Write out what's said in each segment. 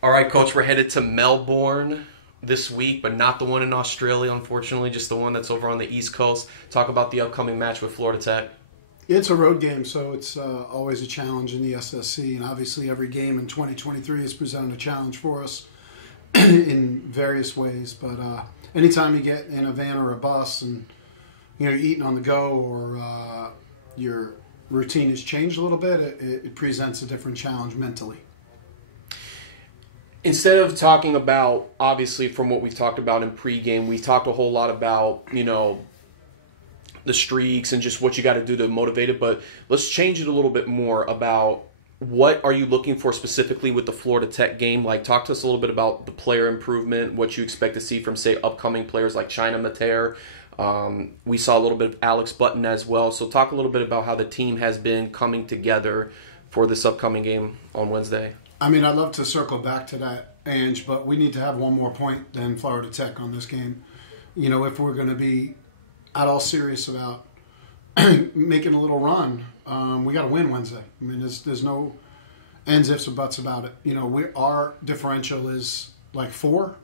All right, Coach, we're headed to Melbourne this week, but not the one in Australia, unfortunately, just the one that's over on the East Coast. Talk about the upcoming match with Florida Tech. It's a road game, so it's always a challenge in the SSC, and obviously every game in 2023 has presented a challenge for us in various ways. But anytime you get in a van or a bus and you're eating on the go, or your routine has changed a little bit, it presents a different challenge mentally. Instead of talking about, obviously, from what we've talked about in pregame, we talked a whole lot about, the streaks and just what you got to do to motivate it. But let's change it a little bit more about what are you looking for specifically with the Florida Tech game? Like, talk to us a little bit about the player improvement, what you expect to see from, say, upcoming players like China Mater. We saw a little bit of Alex Button as well. So talk a little bit about how the team has been coming together for this upcoming game on Wednesday. I mean, I'd love to circle back to that, Ange, but we need to have one more point than Florida Tech on this game. If we're going to be at all serious about making a little run, we got to win Wednesday. I mean, there's no ands, ifs, or buts about it. Our differential is like 4,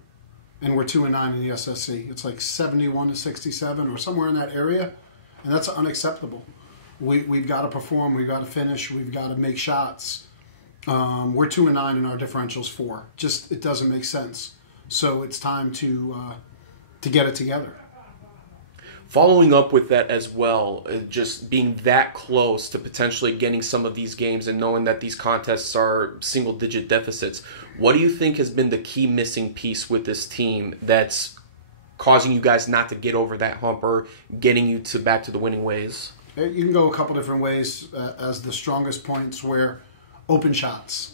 and we're 2-9 in the SSC. It's like 71 to 67 or somewhere in that area, and that's unacceptable. We've got to perform. We've got to finish. We've got to make shots. We're 2-9 and our differential's 4. Just, it doesn't make sense. So it's time to get it together. Following up with that as well, just being that close to potentially getting some of these games and knowing that these contests are single-digit deficits, what do you think has been the key missing piece with this team that's causing you guys not to get over that hump or getting you back to the winning ways? You can go a couple different ways as the strongest points where open shots.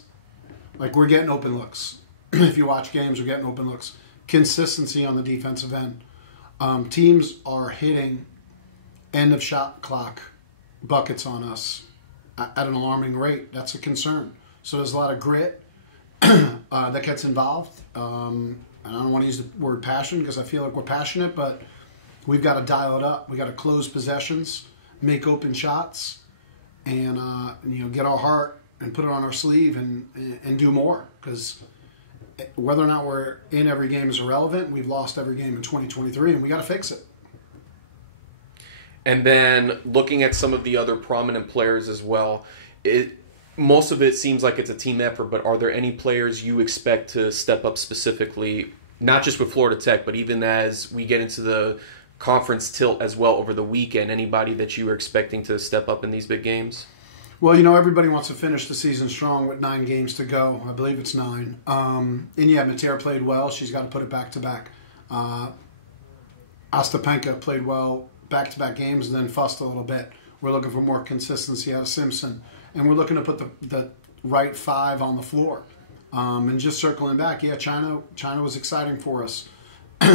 Like, we're getting open looks. If you watch games, we're getting open looks. Consistency on the defensive end. Teams are hitting end of shot clock buckets on us at an alarming rate. That's a concern. So there's a lot of grit that gets involved. And I don't want to use the word passion because I feel like we're passionate, but we've got to dial it up. We've got to close possessions, make open shots, and get our heart and put it on our sleeve and do more, because whether or not we're in every game is irrelevant. We've lost every game in 2023, and we got to fix it. And then looking at some of the other prominent players as well, most of it seems like it's a team effort, but are there any players you expect to step up specifically, not just with Florida Tech, but even as we get into the conference tilt as well over the weekend, anybody that you are expecting to step up in these big games? Well, everybody wants to finish the season strong with 9 games to go. I believe it's 9. And yeah, Mater played well. She's got to put it back-to-back. Ostapenka played well back-to-back games and then fussed a little bit. We're looking for more consistency out of Simpson. And we're looking to put the right 5 on the floor. And just circling back, yeah, China was exciting for us.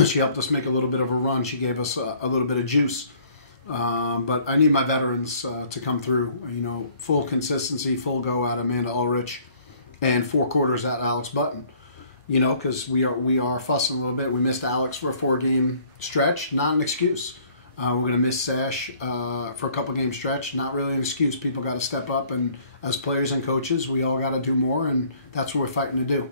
She helped us make a little bit of a run. She gave us a little bit of juice. But I need my veterans to come through. Full consistency, full go out of Amanda Ulrich, and 4 quarters out Alex Button. Because we are fussing a little bit. We missed Alex for a 4-game stretch, not an excuse. We're going to miss Sash for a couple-game stretch, not really an excuse. People got to step up, and as players and coaches, we all got to do more, and that's what we're fighting to do.